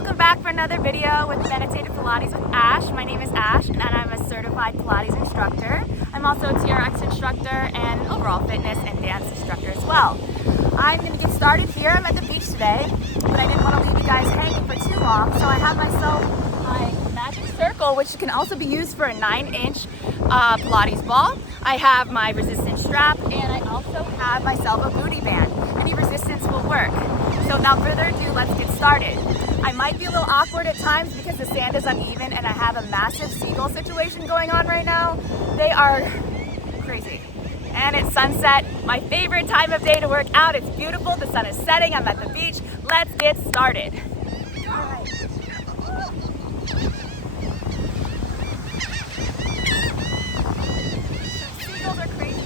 welcome back for another video with Meditative Pilates with Ash. My name is Ash and I'm a certified Pilates instructor. I'm also a TRX instructor and overall fitness and dance instructor as well. I'm going to get started here. I'm at the beach today, but I didn't want to leave you guys hanging for too long, so I have myself my magic circle, which can also be used for a 9-inch Pilates ball. I have my resistance strap and I also have myself a booty band. Any resistance will work. So without further ado, let's get started. I might be a little awkward at times because the sand is uneven and I have a massive seagull situation going on right now. They are crazy. And it's sunset, my favorite time of day to work out. It's beautiful, the sun is setting, I'm at the beach. Let's get started. All right. Seagulls are crazy.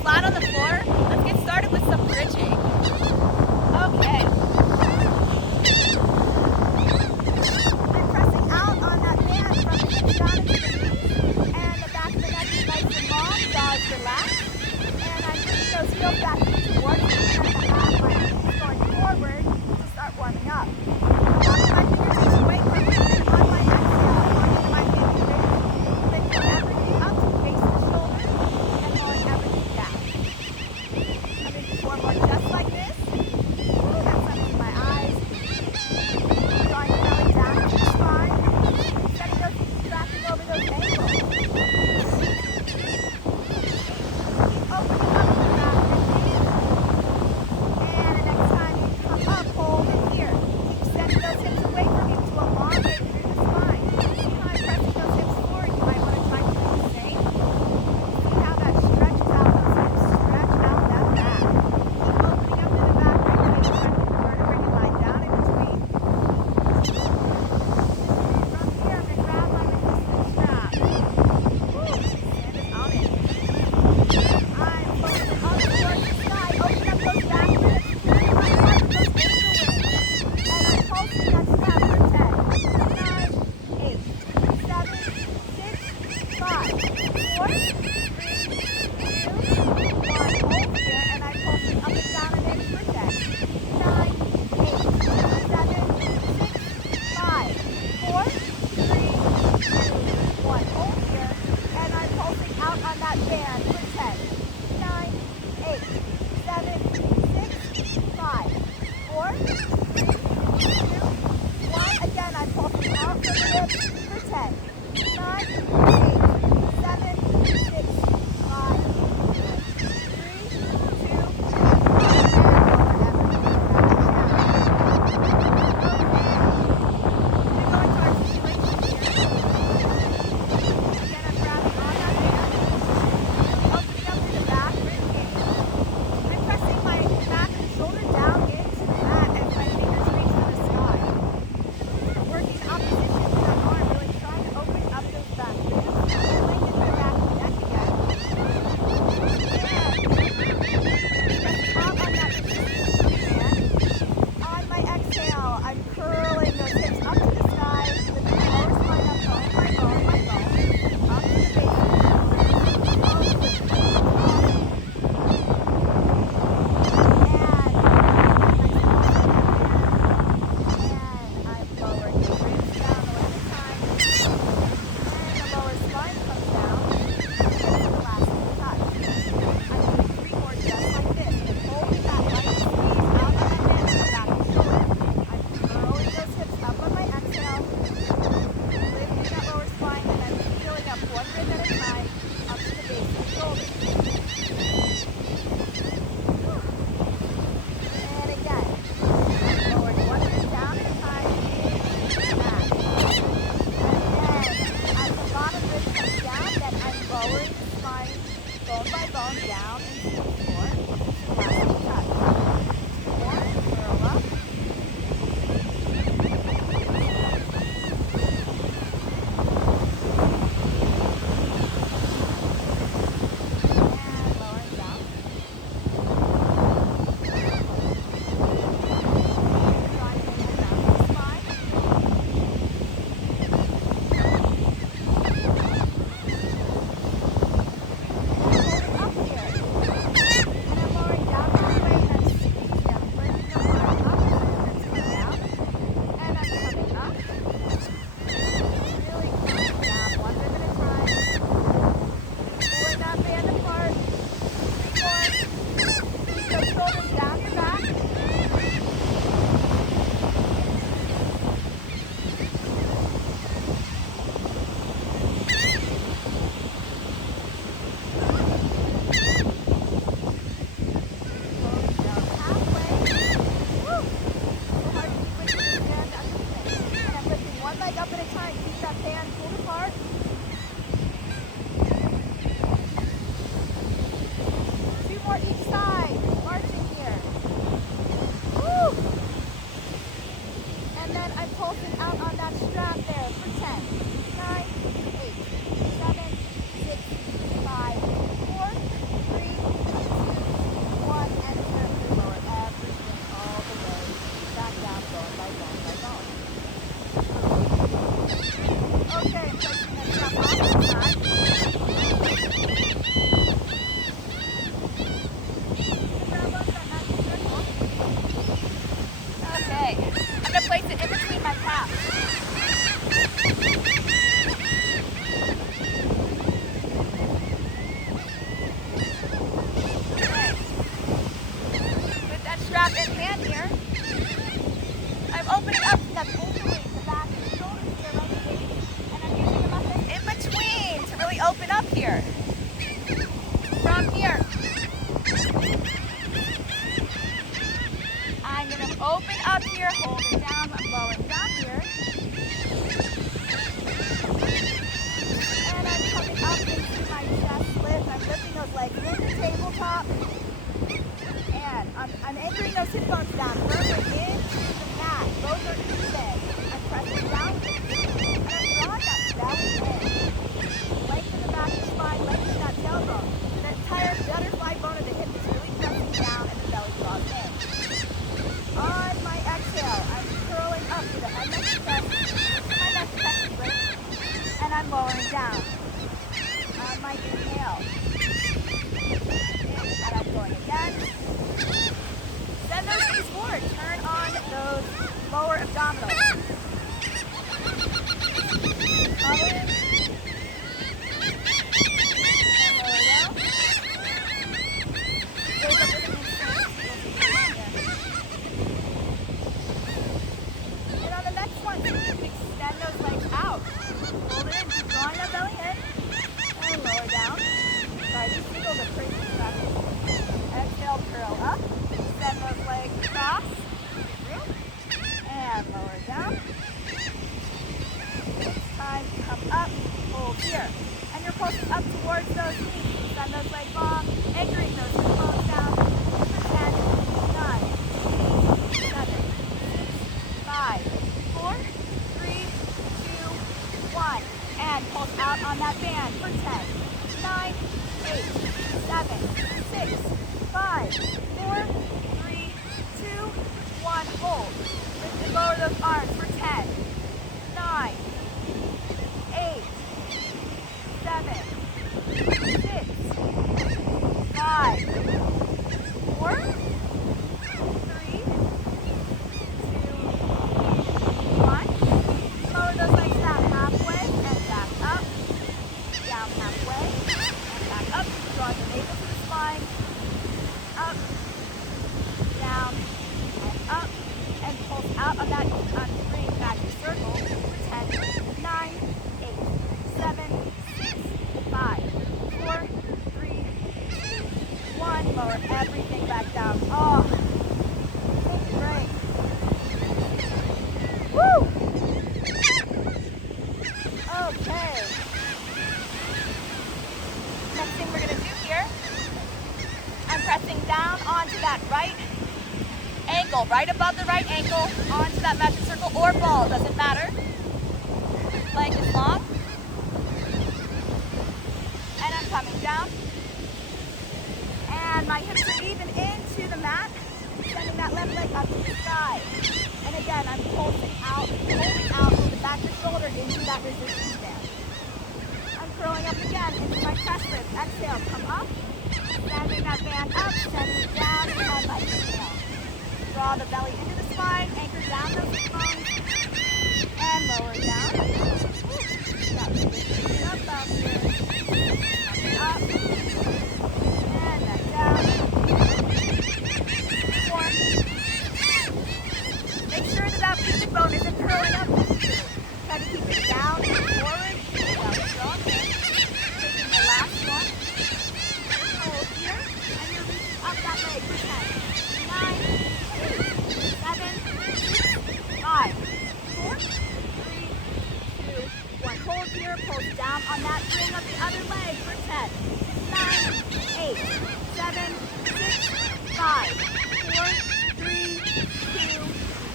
Flat on the floor. Let's get started with some bridging. Okay. We're pressing out on that band pulled apart. Two more each side, marching here. Woo! And then I'm pulsing out on that strap there for 10, 9, 8, 7, 6, 5, 4, 3, 2, 1, and gently lower everything all the way back down, bone by bone by bone. Okay, I'm placing that strap off to the side. Grab onto that magic circle. Okay, I'm going to place it in between my calves. Okay. With that strap in hand here, I'm opening up that opening, the back of the shoulders here, right here. And I'm using the muscles in between to really open up here. From here, I'm going to open up here, hold it down, I'm lowering down here. And I'm coming up into my chest lift. I'm lifting those legs into tabletop. And I'm anchoring those hip bones down firmly into the mat. Both are even. I'm pressing down. And I'm drawing that belly in. Lengthen the back of the spine, lengthen that tailbone. The entire butterfly bone of the hip is really pressing down and the belly draws in. On my exhale, I'm curling up to the head, neck, and chest, to my neck, technically, and I'm lowering down. On my inhale, and I'm going again. Send those knees forward. Turn on those lower abdominals. Up in. And lower down. Raise up with the knees. And on the next one, you can extend those legs out. Hold it in, keep drawing that belly in. And lower down. Try to single the crazy practice. Exhale, curl up. Extend those legs across. And lower down. It's time to come up. Hold here. And you're pulsing up towards those knees. Extend those legs long. Anchoring those hip bones down. For 10, 9, 8, 7, 6, 5, 4, 3, 2, 1. And pulse out on that band for 10, 9, 8, 7, 6, 5, 4, 3, 2, 1. Hold. Lift and lower those arms for 10, 9, 8, 7, 6, 5, 4, 3, 2, 1. Lower those legs down halfway and back up. Down halfway and back up. Draw the navel to the spine. Up, down, and up. And pulse out on that green magic circle for 10, 9, 8, 7, 6, 5, 4, 3, 2, 1. Lower everything back down. Oh, great. Woo! Okay. Next thing we're going to do here, I'm pressing down onto that right ankle, right above the right ankle, onto that magic circle or ball, doesn't matter. Leg is long. And I'm coming down. And my hips are even into the mat, sending that left leg up to the side. And again, I'm pulsing out, holding out with the back of the shoulder into that resistance band. I'm curling up again into my chest lift. Exhale, come up, sending that band up, sending it down, and my inhale. Draw the belly into the spine, anchor down those hip bones, and lower down. Stop lifting up out here. Coming up, and back down. 4. Make sure that pubic bone isn't curling up. Try to keep it down and forward. Down strong. Taking the last one. Hold here, and you're reaching up that leg for 10, 9, 8, pulls down on that ring of the other leg for 10, 9, 8, 7, 6, 5, 4, 3, 2,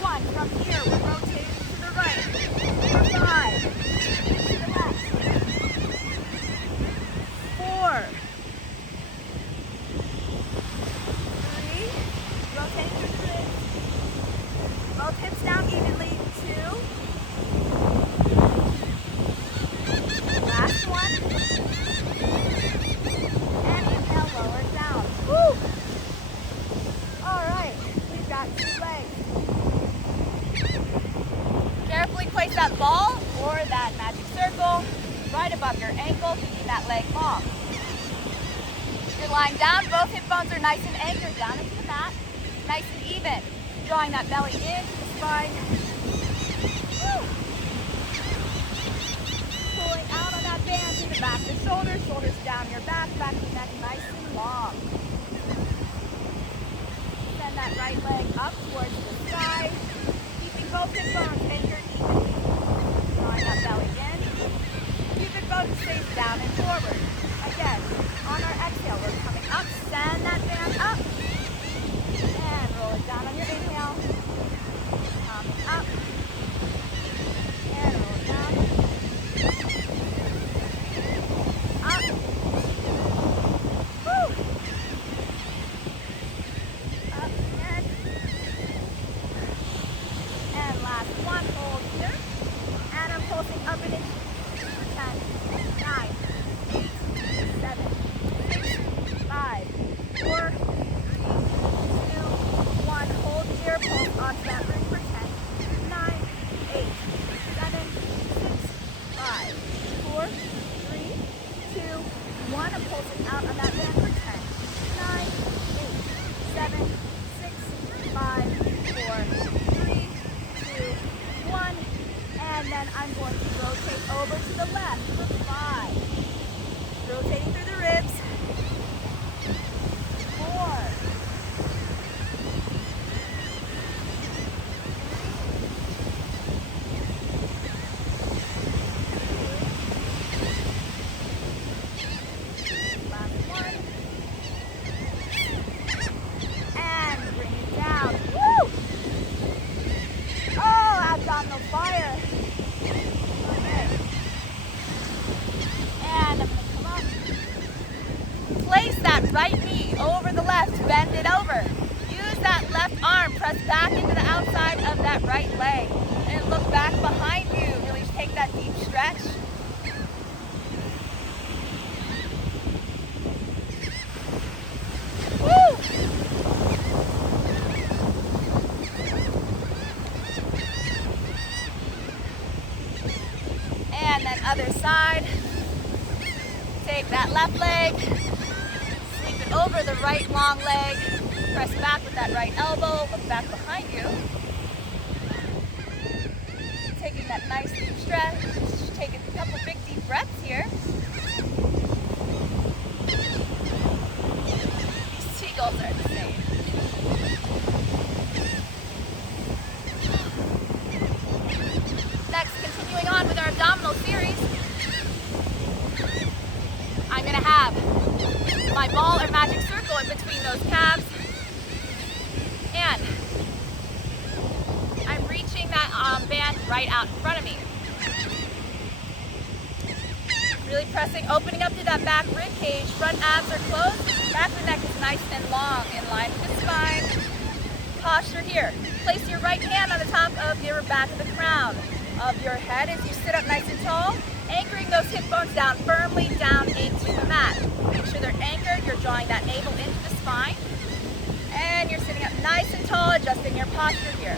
1. From here, we're rotating to the right for 5, to the left, 4, 3, rotating through the ribs, both hips down evenly, 2, last one, and inhale, lower down. Woo! All right, we've got 2 legs. Carefully place that ball or that magic circle right above your ankle, keeping that leg long. If you're lying down, both hip bones are nice and anchored down into the mat, nice and even. Drawing that belly into the spine. Woo! Pulling out on that band to the back of the shoulders, shoulders down your back, back of the neck nice and long. Send that right leg up towards the sky, keeping both hip bones anchored evenly. Drawing that belly in. Keep it both stays down and forward. Again, on our exhale, we're coming up, send that band up, and roll it down on your inhale. Coming up, and roll it down. Up. Woo. Up again. And last one, hold here. And I'm pulsing up and in for 10, 9, 8, 7, 6, 5, 4, 3, 2, 1. Hold here, pulse onto that ring for 10, 9, 8, 7, 6, 5, 4, 3, 2, 1. I'm pulsing out on that band for 10, 9, 8, 7, 6, 5, 4, 3, 2, 1. And then I'm going to rotate over to the left for 5. Rotating through the ribs. 4. Last one. And bring it down. Woo! Oh, abdominal fire. Okay. And I'm going to come up. Place that right knee over the left, bend it over. Use that left arm, press back into the outside of that right leg. And look back behind you. Really take that deep stretch. Woo! And then other side. Take that left leg, sweep it over the right long leg, press back with that right elbow, look back behind you. Taking that nice deep stretch, take a couple big deep breaths here. These seagulls are insane. Next, continuing on with our abdominal series, I'm going to have my ball or magic circle in between those calves, and I'm reaching that band right out in front of me. Really pressing, opening up to that back rib cage, front abs are closed, back of the neck is nice and long, in line with the spine. Posture here. Place your right hand on the top of your back of the crown of your head as you sit up nice and tall, anchoring those hip bones down firmly down into the mat. Make sure they're anchored. You're drawing that navel into the spine. And you're sitting up nice and tall, adjusting your posture here.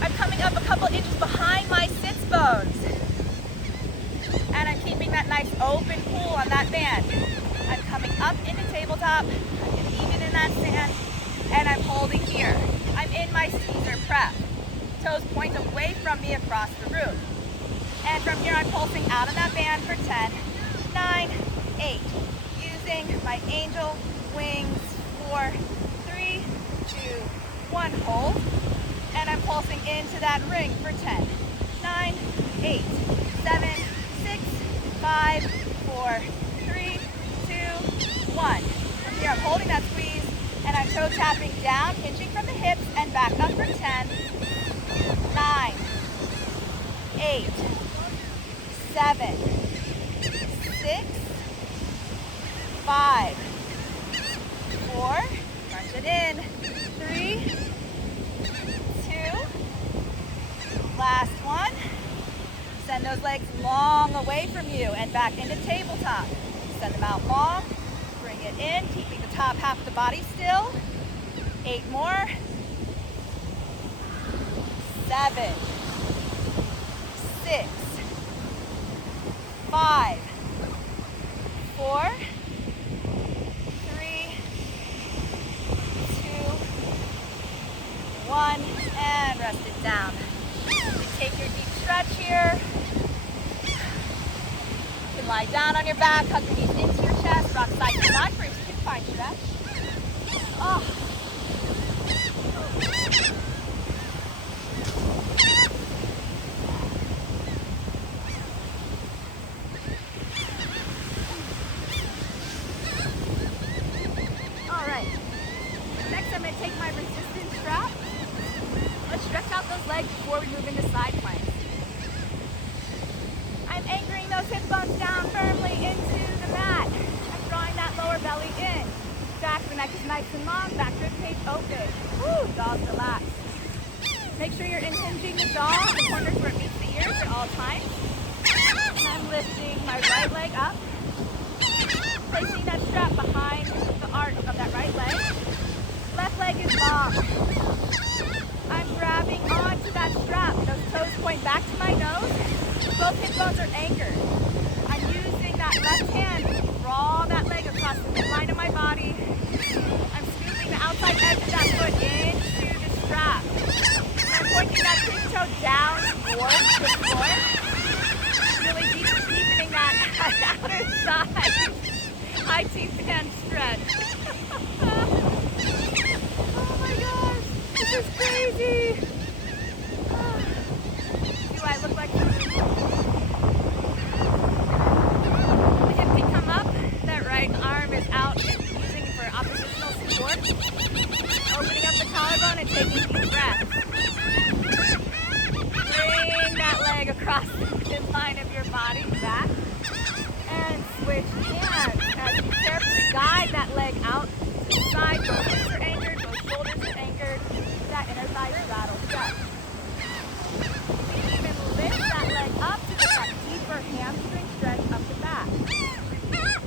I'm coming up a couple inches behind my sits bones. And I'm keeping that nice open pull on that band. I'm coming up into tabletop. I'm getting even in that sand. And I'm holding here. I'm in my Caesar prep. Toes point away from me across the room. And from here, I'm pulsing out on that band for 10, 9, 8. Using my angel wings. 4, 3, 2, 1. Hold. And I'm pulsing into that ring for 10, 9, 8, 7, 6, 5, 4, 3, 2, 1. From here, I'm holding that squeeze, and I'm toe tapping down, hinging from the hips, and back up for 10, 9, 8, 7, 6, 5, 4, crunch it in, 3, 2, last one. Send those legs long away from you and back into tabletop. Send them out long, bring it in, keeping the top half of the body still. 8 more. 7, 6, 5, 4, 3, 2, 1, and rest it down. Take your deep stretch here. You can lie down on your back, hug your knees into your chest, rock side to side for a fine stretch. Oh. All right. Next, I'm going to take my resistance strap. Let's stretch out those legs before we move into side planks. I'm anchoring those hip bones down firmly into the mat. I'm drawing that lower belly in. Back of the neck is nice and long, back rib cage open. Woo, jaws relax. Make sure you're unhinging the jaw, the corners where it meets the ears at all times. And I'm lifting my right leg up, placing that strap behind the arch of that right leg. Left leg is long. I'm grabbing onto that strap. Those toes point back to my nose. Both hip bones are anchored. I'm using that left hand to draw that leg across the midline of my body. I'm scooping the outside edge of that foot into the strap. And I'm pointing that big toe down towards the floor. Really deepening that outer side IT band stretch. Oh my gosh, this is crazy. Do I look like the hip can come up, that right arm is out and using it for oppositional support. Opening up the collarbone and taking deep breaths. Bring that leg across the midline of your body, back, and switch hands as you carefully guide that leg out to the side. Both hips are anchored, both shoulders are anchored. That inner thigh straddle stretch. You can even lift that leg up to get that deeper hamstring stretch up the back.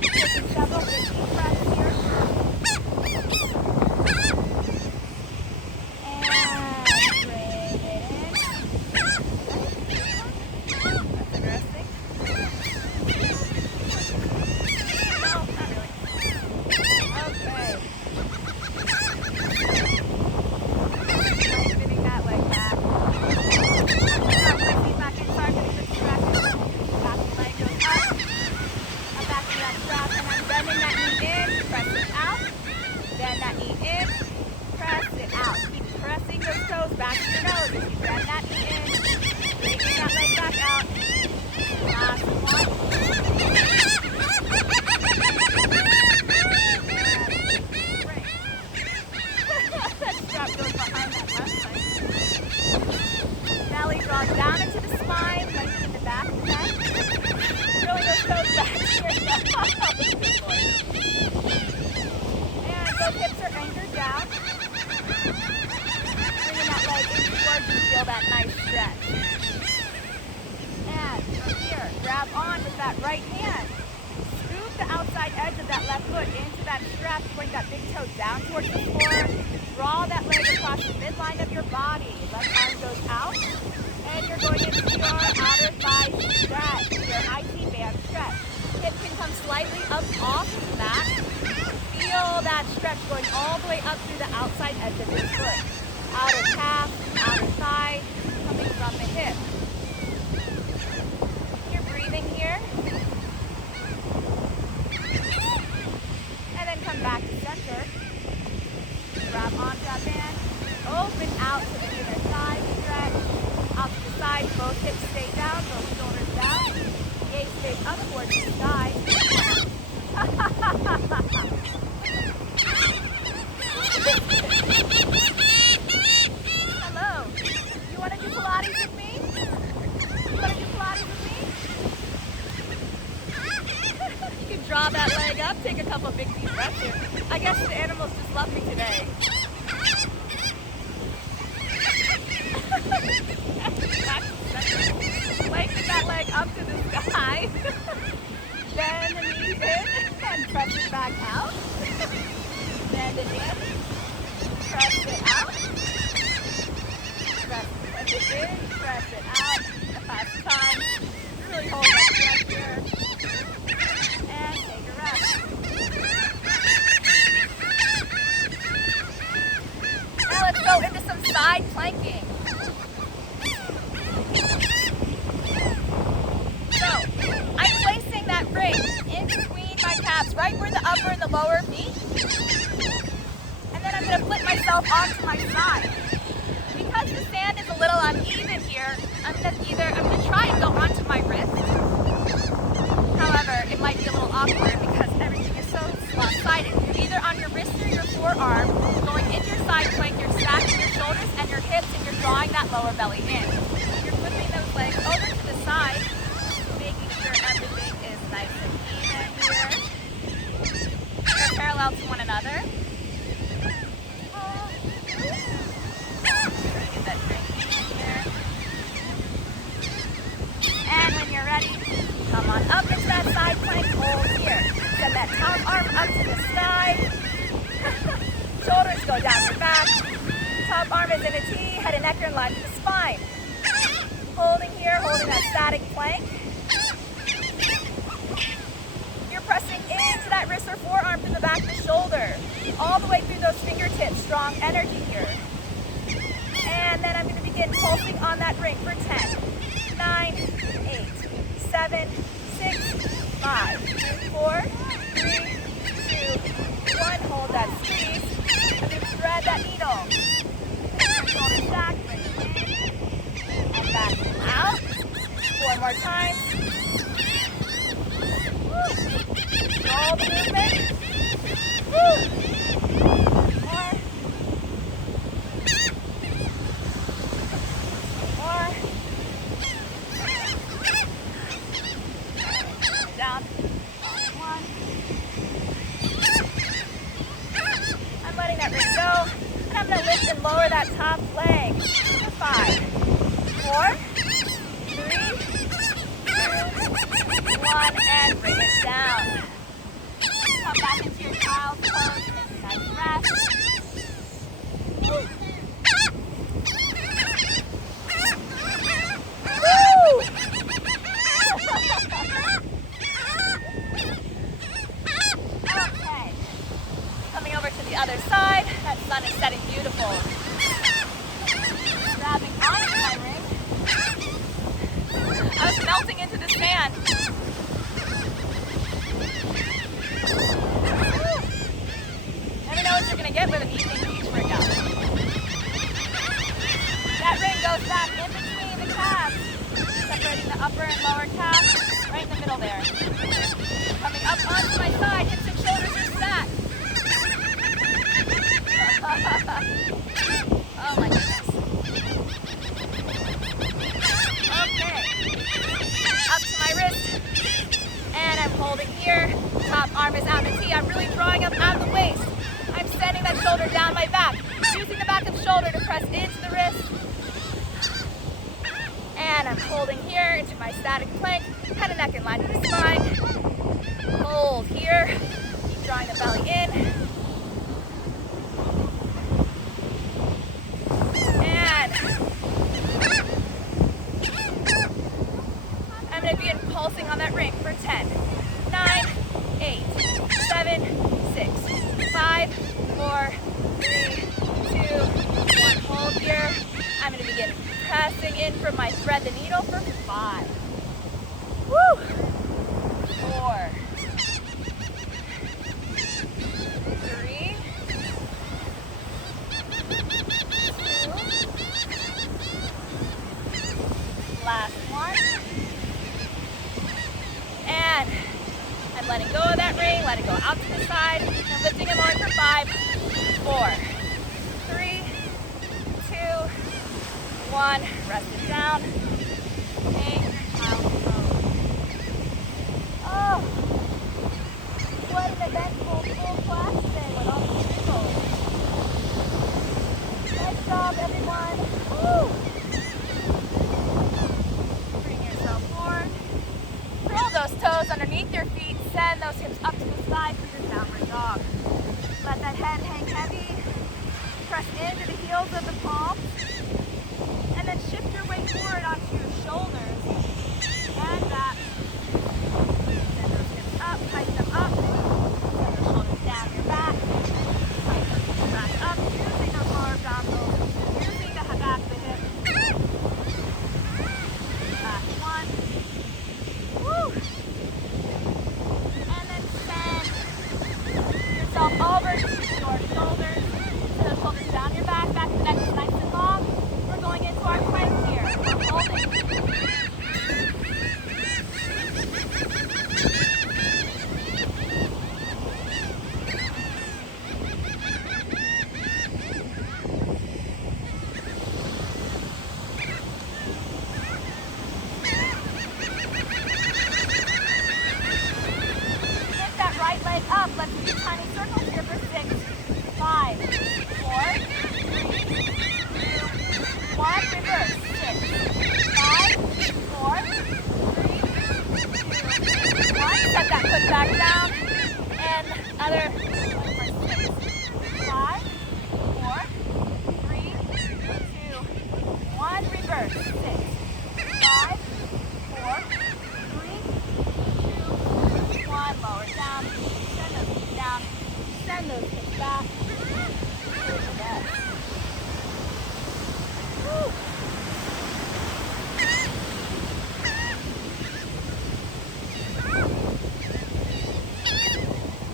Taking several big deep breaths here. And bring it in. That's interesting. No, not really. Okay. Spinning that leg back. My feet back in, sorry for the distraction. Back leg goes up. I'm back to that strap, and I'm bending that knee in, press it out. Bend that knee in, press it out. Keep pressing those toes back to your nose as you bend that knee in, straightening that leg back out. Last one. And break. That strap goes behind that left leg. Belly draws down into the spine, lengthening the back of the neck. Really those toes back to your neck. And both hips are anchored down. Bringing that leg in towards you, feel that nice stretch. And from here, grab on with that right hand. Scoop the outside edge of that left foot into that strap, point that big toe down towards the floor. Draw that leg across the midline of your body. Left arm goes out. And you're going into your outer thigh stretch, your IT band stretch. Hip can come slightly up off the back. Feel that stretch going all the way up through the outside edge of your foot. Outer calf, outer thigh, coming from the hip. You're breathing here. And then come back to center. Grab onto that band. Open out to the inner thigh stretch. Out to the side, both hips stay down, both shoulders down. 58 space up towards the sky. Hello. You want to do Pilates with me? You want to do Pilates with me? You can draw that leg up, take a couple big deep breaths here. I guess the animals just love me today. Lengthen that leg up to the sky. Bend the knees in and press it back out. Bend it in. Press it out. Press it in. Press it out. Last time. Really hold that breath here. And take a rest. Now let's go into some side planking. Ring in between my calves, right where the upper and the lower meet. And then I'm going to flip myself onto my side. Because the sand is a little uneven here, I'm going to try and go onto my wrist. However, it might be a little awkward because everything is so lopsided. You're either on your wrist or your forearm, going into your side plank, you're stacking your shoulders and your hips, and you're drawing that lower belly in. You're flipping those legs over to the side, making sure everything is nice and even here. They're parallel to one another. Get that drink in here. And when you're ready, come on up into that side plank, hold here. Send that top arm up to the sky. Shoulders go down your back. Top arm is in a T, head and neck are in line with the spine. Holding here, holding that static plank. Pressing into that wrist or forearm from the back of the shoulder, all the way through those fingertips, strong energy here. And then I'm going to begin pulsing on that ring for 10, 9, 8, 7, 6, 5, 4, 3, 2, 1. Hold that squeeze. And then thread that needle. Shoulder stack, bring it in, and back and out. 4 more times. All the movement. Woo. More. More. Down. 1. I'm letting that ring go. And I'm going to lift and lower that top leg. 5, 4, 3, 2, 1, and bring it down. Come back into your child's pose, take a nice rest. Woo! Woo! Okay. Coming over to the other side. That sun is setting beautiful. Grabbing onto my ring. I was melting into the sand. Never know what you're going to get with an evening beach workout. That ring goes back in between the calves, separating the upper and lower calves, right in the middle there. Coming up onto my side, hips and shoulders are stacked. Oh my goodness. Okay. Up to my wrist. And I'm holding here. Top arm is out in the T. I'm really drawing up out of the waist. I'm sending that shoulder down my back. Using the back of the shoulder to press into the wrist. And I'm holding here into my static plank. Head and neck in line with the spine. Hold here. Keep drawing the belly in. And I'm going to begin pulsing on that ring for 10, 9, 8, 7, 6, 5, 4, 3, 2, 1. Hold here. I'm going to begin pressing in from my thread the needle for 5. Woo! 4, 3, 2, last one. again. I'm letting go of that ring, let it go out to the side, and lifting and lowering for 5, 4, 3, 2, 1. Rest it down. Take your child's pose. Oh, what an eventful full class today with all these people. Nice job, everyone. Woo! Bring yourself forward. Curl those toes underneath your feet. Send those hips up to the side for your downward dog. Let that head hang heavy. Press into the heels of the palms. And then shift your weight forward onto your shoulders and back. Send those hips up, tighten them up. Send the shoulders down your back. Tighten those hips back up, using those lower abdominals, using the back of the hip. Back 1. Woo! And then send yourself over to your shoulders. Send those shoulders down your back, back to the neck is nice and long. We're going into our plank here. We're holding. Lift that right leg up. Let's do tiny circles here for 6, 5, 4, 3, 2, 1. Reverse. 6, 5, 4, 3, 2, 1. Set that foot back down. And other. 6, 5, 4, 3, 2, 1. Reverse. 6, 5, 4, 3, 2, 1. Lower down. Send those feet down. Send those hips back. Good for that. Woo.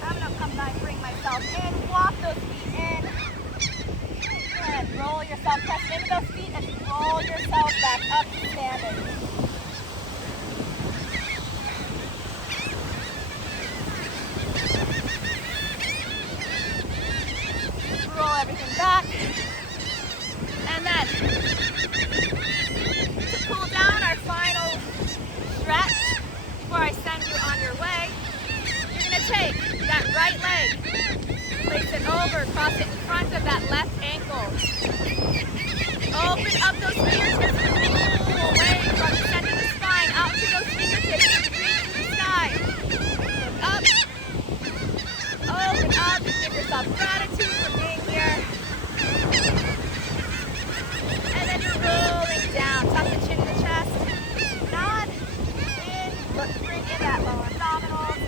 I'm gonna come back, bring myself in, walk those feet in. Good. Roll yourself, press into those feet and roll yourself back up to standing. Roll everything back. And then to pull down our final stretch before I send you on your way, you're going to take that right leg, place it over, cross it in front of that left ankle. Open up those fingertips and pull away from the center of the spine out to those fingertips. Reach to the sky. Look up. Open up. Give yourself gratitude for being here. And then you're rolling down. Tuck the chin to the chest. Nod. In. Look, bring in that lower abdominal. And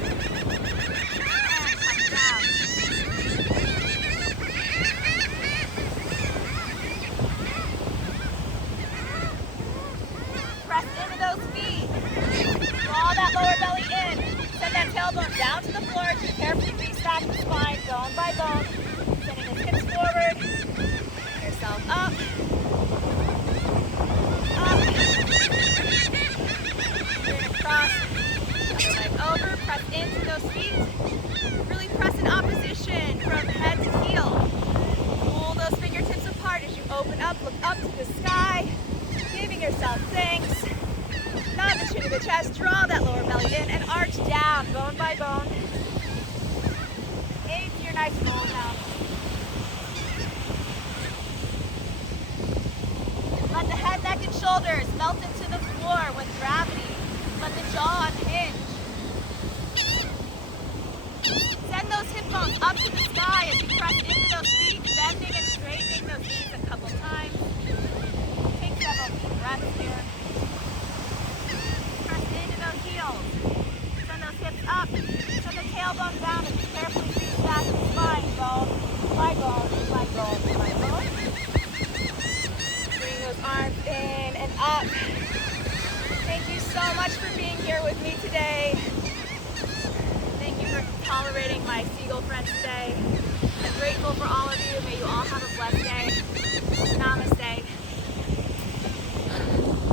come down. Press into those feet. Draw that lower belly in. Send that tailbone down to the floor as you carefully restack the spine, bone by bone. Sending the hips forward. Bring yourself up. Up. Bring across. Other leg over. Press into those feet. Really press in opposition from head to heel. Pull those fingertips apart as you open up. Look up to the sky. Giving yourself thanks. Nod the chin to the chest. Draw that lower belly in and arch down, bone by bone. Into your nice roll down. Let the head, neck, and shoulders melt into the floor with gravity. Let the jaw unhinge. Send those hip bones up to the sky as you press into those feet, bending and straightening those knees a couple times. Take several deep breaths here. Press into those heels. Send those hips up. Send the tailbone down and carefully reach back the spine, bone by bone by bone by bone. Bring those arms in and up. Thank you so much for being here with me today.